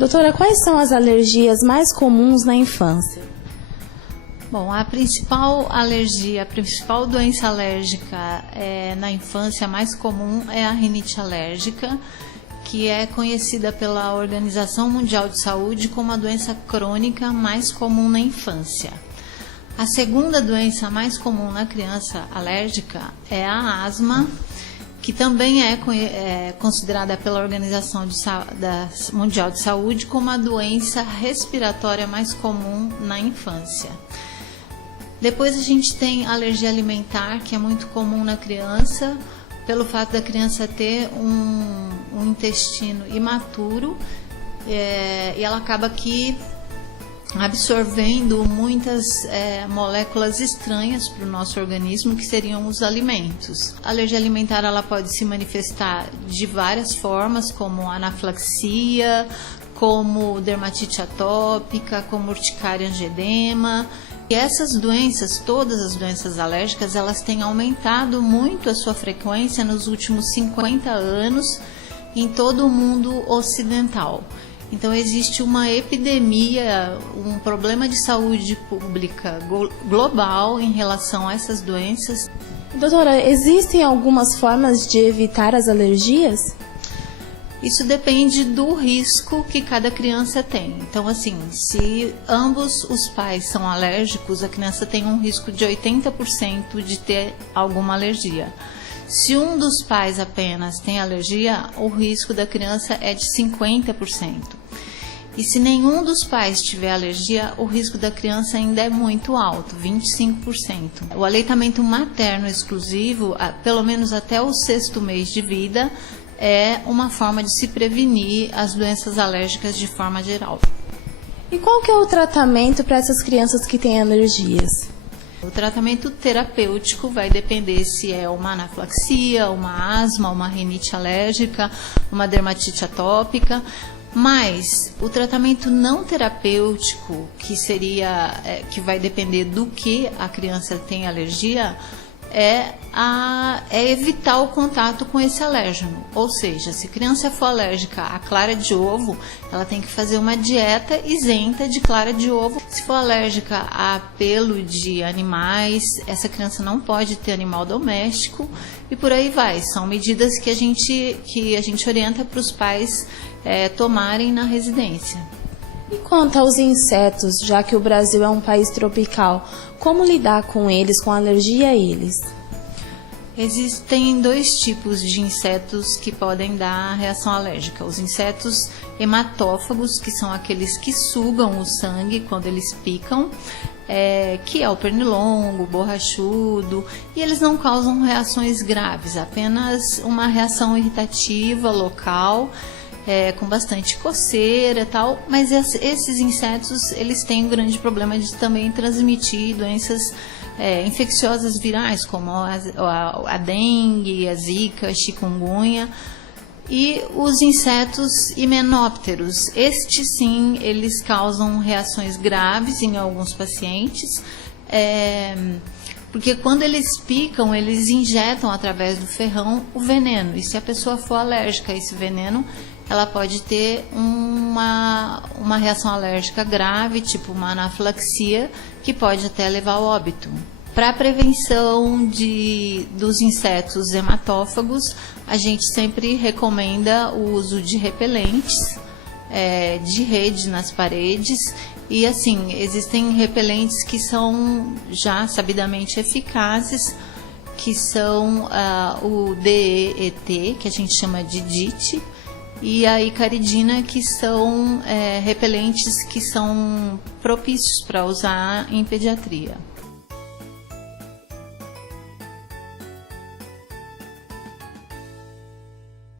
Doutora, quais são as alergias mais comuns na infância? Bom, a principal alergia, a principal doença alérgica na infância mais comum é a rinite alérgica, que é conhecida pela Organização Mundial de Saúde como a doença crônica mais comum na infância. A segunda doença mais comum na criança alérgica é a asma, que também é considerada pela Organização Mundial de Saúde como a doença respiratória mais comum na infância. Depois a gente tem a alergia alimentar, que é muito comum na criança, pelo fato da criança ter um intestino imaturo, e ela acaba aqui absorvendo muitas moléculas estranhas para o nosso organismo, que seriam os alimentos. A alergia alimentar ela pode se manifestar de várias formas, como anafilaxia, como dermatite atópica, como urticária angedema. E essas doenças, todas as doenças alérgicas, elas têm aumentado muito a sua frequência nos últimos 50 anos em todo o mundo ocidental. Então existe uma epidemia, um problema de saúde pública global em relação a essas doenças. Doutora, existem algumas formas de evitar as alergias? Isso depende do risco que cada criança tem. Então, assim, se ambos os pais são alérgicos, a criança tem um risco de 80% de ter alguma alergia. Se um dos pais apenas tem alergia, o risco da criança é de 50%. E se nenhum dos pais tiver alergia, o risco da criança ainda é muito alto, 25%. O aleitamento materno exclusivo, pelo menos até o 6º mês de vida, é uma forma de se prevenir as doenças alérgicas de forma geral. E qual que é o tratamento para essas crianças que têm alergias? O tratamento terapêutico vai depender se é uma anafilaxia, uma asma, uma rinite alérgica, uma dermatite atópica, mas o tratamento não terapêutico, que vai depender do que a criança tem alergia, é evitar o contato com esse alérgeno. Ou seja, se a criança for alérgica à clara de ovo, ela tem que fazer uma dieta isenta de clara de ovo. Se for alérgica a pelo de animais, essa criança não pode ter animal doméstico e por aí vai. São medidas que a gente orienta para os pais tomarem na residência. E quanto aos insetos, já que o Brasil é um país tropical, como lidar com eles, com alergia a eles? Existem 2 tipos de insetos que podem dar reação alérgica. Os insetos hematófagos, que são aqueles que sugam o sangue quando eles picam, que é o pernilongo, o borrachudo, e eles não causam reações graves, apenas uma reação irritativa local, com bastante coceira e tal, mas esses insetos eles têm um grande problema de também transmitir doenças infecciosas virais, como a dengue, a zika, a chikungunya. E os insetos himenópteros, estes sim, eles causam reações graves em alguns pacientes, porque quando eles picam, eles injetam através do ferrão o veneno, e se a pessoa for alérgica a esse veneno, ela pode ter uma reação alérgica grave, tipo uma anafilaxia, que pode até levar ao óbito. Para a prevenção dos insetos hematófagos, a gente sempre recomenda o uso de repelentes, de rede nas paredes. E assim, existem repelentes que são já sabidamente eficazes, que são o DEET, que a gente chama de DIT, e a icaridina, que são repelentes que são propícios para usar em pediatria.